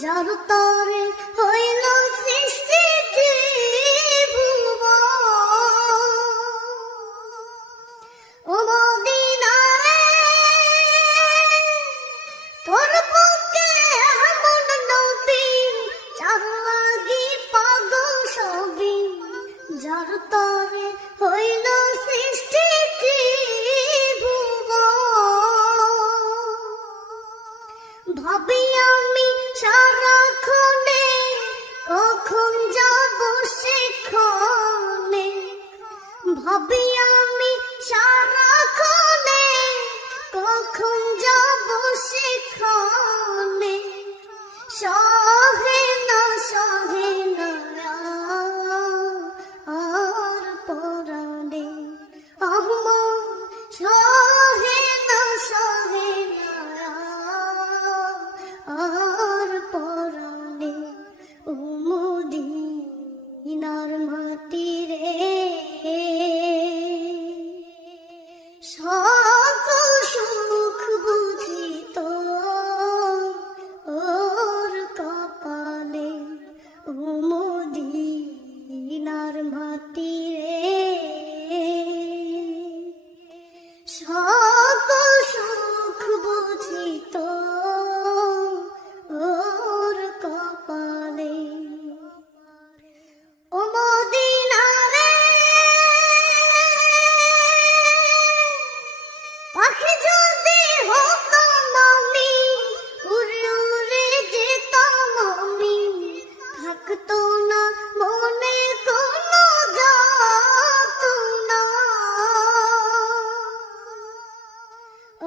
যার তরে হইল সৃষ্টি ত্রিভুবন। ও মদিনারে তোর বুকে এমন নবী যার লাগি পাগল সবই, যার তরে হইল সৃষ্টি ত্রিভুবন। ভাবি আমি সারাক্ষণে কখন যাব সেখানে, ভাবি আমি সারাক্ষণে কখন যাব সেখানে। সহে না আর পরাণে আমার, সহে না আর পরাণে। ও মদিনার মাটি রে, সকল সুখ বুঝিত ওর কপালে। ও মদিনার মাটি রে, সকল সুখ বুঝিত ওর কপালে। ও মদিনারে পাখি যদি হতাম আমি, উড়ে উড়ে যেতাম আমি, থাকতো না মনে কোনো যাতনা। ও